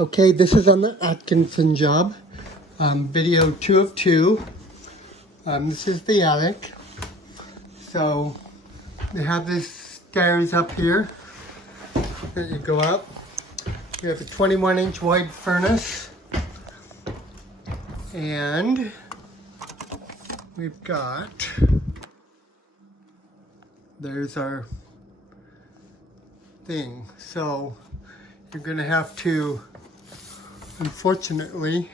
Okay, this is on the Atkinson job. Video 2 of 2. This is the attic. So they have these stairs up here that you go up. We have a 21-inch wide furnace. And we've got, there's our thing. So you're gonna have to, unfortunately,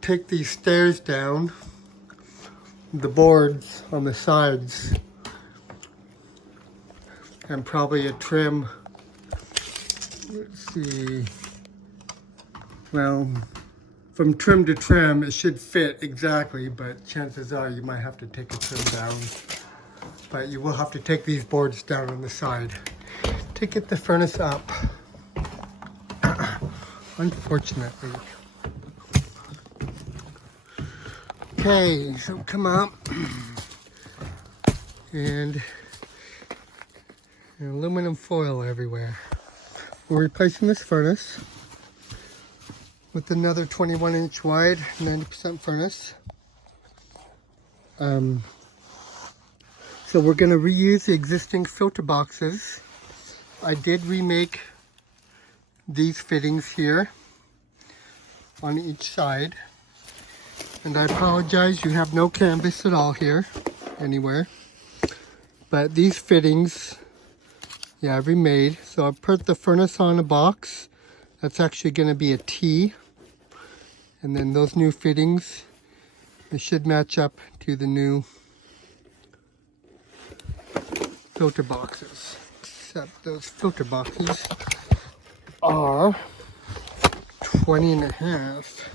take these stairs down, the boards on the sides, and probably a trim. Let's see. Well, from trim to trim, it should fit exactly, but chances are you might have to take a trim down. But you will have to take these boards down on the side to get the furnace up. Unfortunately. Okay, so come up, and aluminum foil everywhere. We're replacing this furnace with another 21-inch wide 90% furnace. So we're going to reuse the existing filter boxes. I did remake these fittings here on each side. And I apologize, you have no canvas at all here, anywhere. But these fittings, yeah, I've remade. So I put the furnace on a box. That's actually going to be a T. And then those new fittings, they should match up to the new filter boxes. Except those filter boxes are 20 and a half.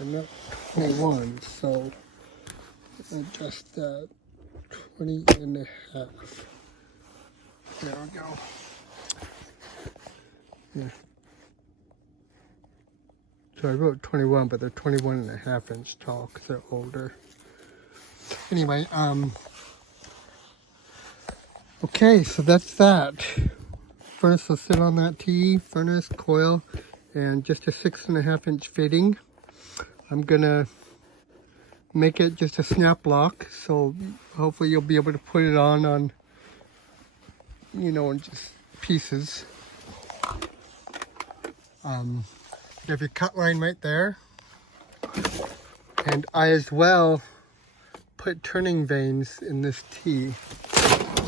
And not 21, so adjust that 20 and a half. There we go. Yeah. So I wrote 21, but they're 21 and a half inch tall because they're older. Anyway, okay, so that's that. Furnace will sit on that T, furnace, coil, and just a 6.5 inch fitting. I'm gonna make it just a snap lock, so hopefully you'll be able to put it on, you know, in just pieces. You have your cut line right there. And I as well put turning vanes in this T.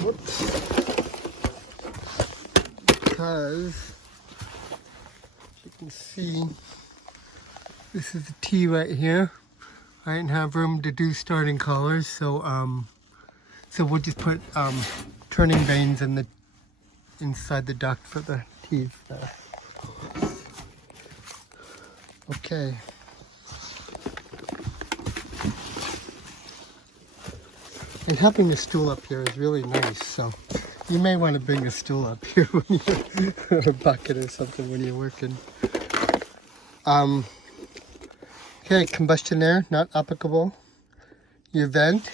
Whoops. Because you can see, this is the T right here. I didn't have room to do starting collars, so we'll just put turning vanes in the inside the duct for the T's there. Okay. And having the stool up here is really nice, so you may want to bring a stool up here when you're, or a bucket or something when you're working. Okay, combustion air, not applicable. Your vent,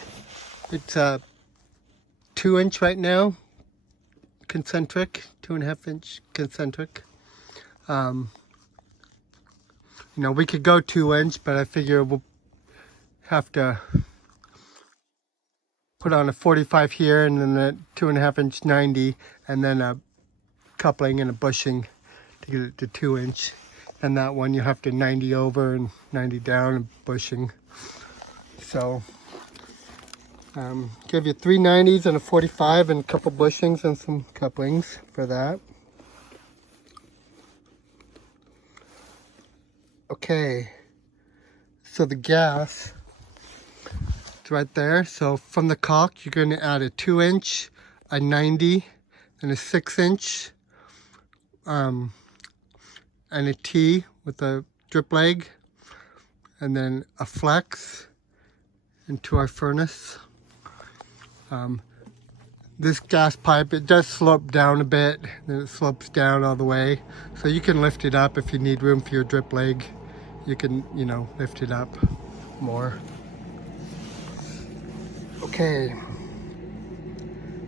it's a 2-inch right now, concentric, 2.5-inch concentric. You know, we could go 2-inch, but I figure we'll have to put on a 45 here and then a 2.5-inch 90, and then a coupling and a bushing to get it to 2-inch. And that one you have to 90 over and 90 down and bushing. So give you 3 90s and a 45 and a couple bushings and some couplings for that. Okay, so the gas, it's right there. So from the caulk, you're going to add a 2-inch, a 90, and a 6-inch, and a T with a drip leg, and then a flex into our furnace. This gas pipe, it does slope down a bit, then it slopes down all the way. So you can lift it up if you need room for your drip leg. You can, you know, lift it up more. Okay.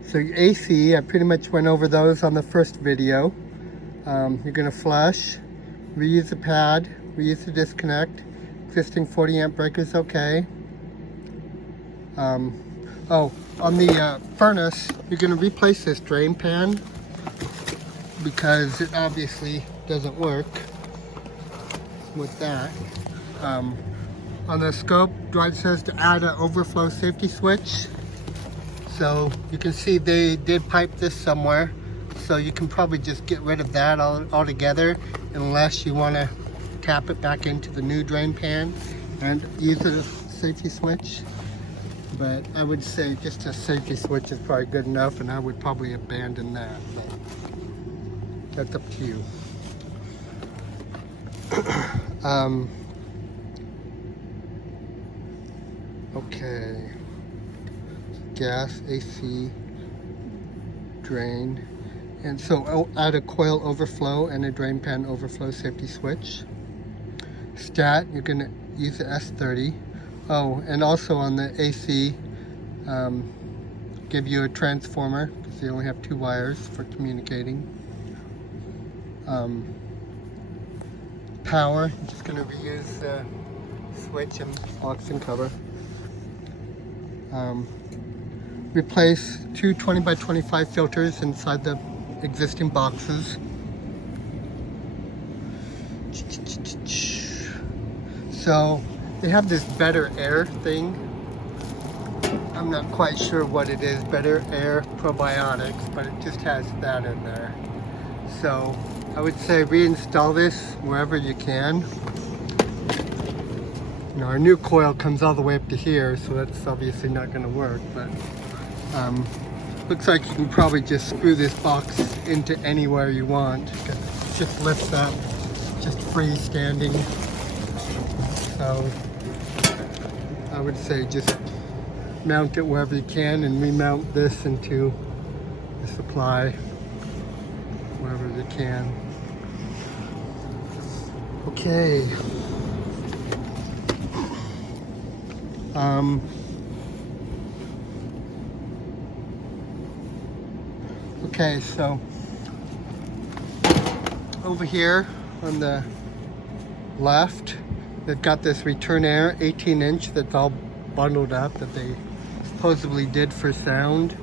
So your AC, I pretty much went over those on the first video. You're gonna flush, reuse the pad, reuse the disconnect. Existing 40 amp breaker's okay. Oh, on the furnace, you're going to replace this drain pan because it obviously doesn't work with that. On the scope, Dwight says to add an overflow safety switch. So you can see they did pipe this somewhere. So you can probably just get rid of that altogether unless you want to tap it back into the new drain pan and use a safety switch. But I would say just a safety switch is probably good enough, and I would probably abandon that. But that's up to you. Okay. Gas, AC, drain. And so I'll add a coil overflow and a drain pan overflow safety switch. Stat, you're going to use the S30. Oh, and also on the AC, give you a transformer because they only have 2 wires for communicating. Power, I'm just going to reuse the switch and aux and cover. Replace 2 20x25 filters inside the existing boxes. So they have this Better Air thing. I'm not quite sure what it is, Better Air probiotics, but it just has that in there. So I would say reinstall this wherever you can. You know, our new coil comes all the way up to here, so that's obviously not going to work, but looks like you can probably just screw this box into anywhere you want. It just lifts up, just freestanding. So I would say just mount it wherever you can and remount this into the supply wherever you can. Okay. Okay, so over here on the left, they've got this return air 18-inch that's all bundled up that they supposedly did for sound,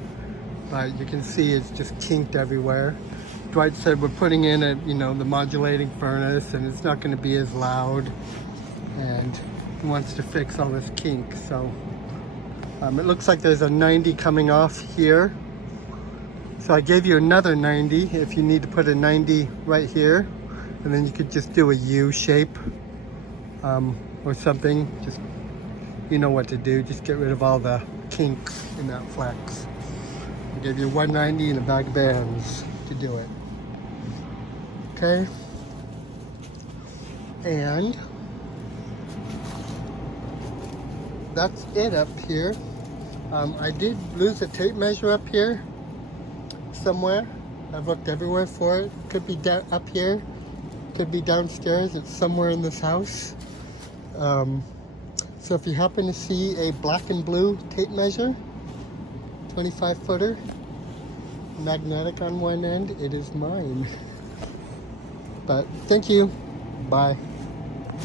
but you can see it's just kinked everywhere. Dwight said we're putting in a, you know, the modulating furnace and it's not going to be as loud, and he wants to fix all this kink. So it looks like there's a 90 coming off here. So I gave you another 90 if you need to put a 90 right here, and then you could just do a U shape or something. Just, you know what to do. Just get rid of all the kinks in that flex. I gave you 190 and a bag of bands to do it. Okay. And that's it up here. I did lose a tape measure up here somewhere. I've looked everywhere for it. Could be down up here, could be downstairs. It's somewhere in this house. So if you happen to see a black and blue tape measure, 25 footer, magnetic on one end, it is mine. But thank you. Bye.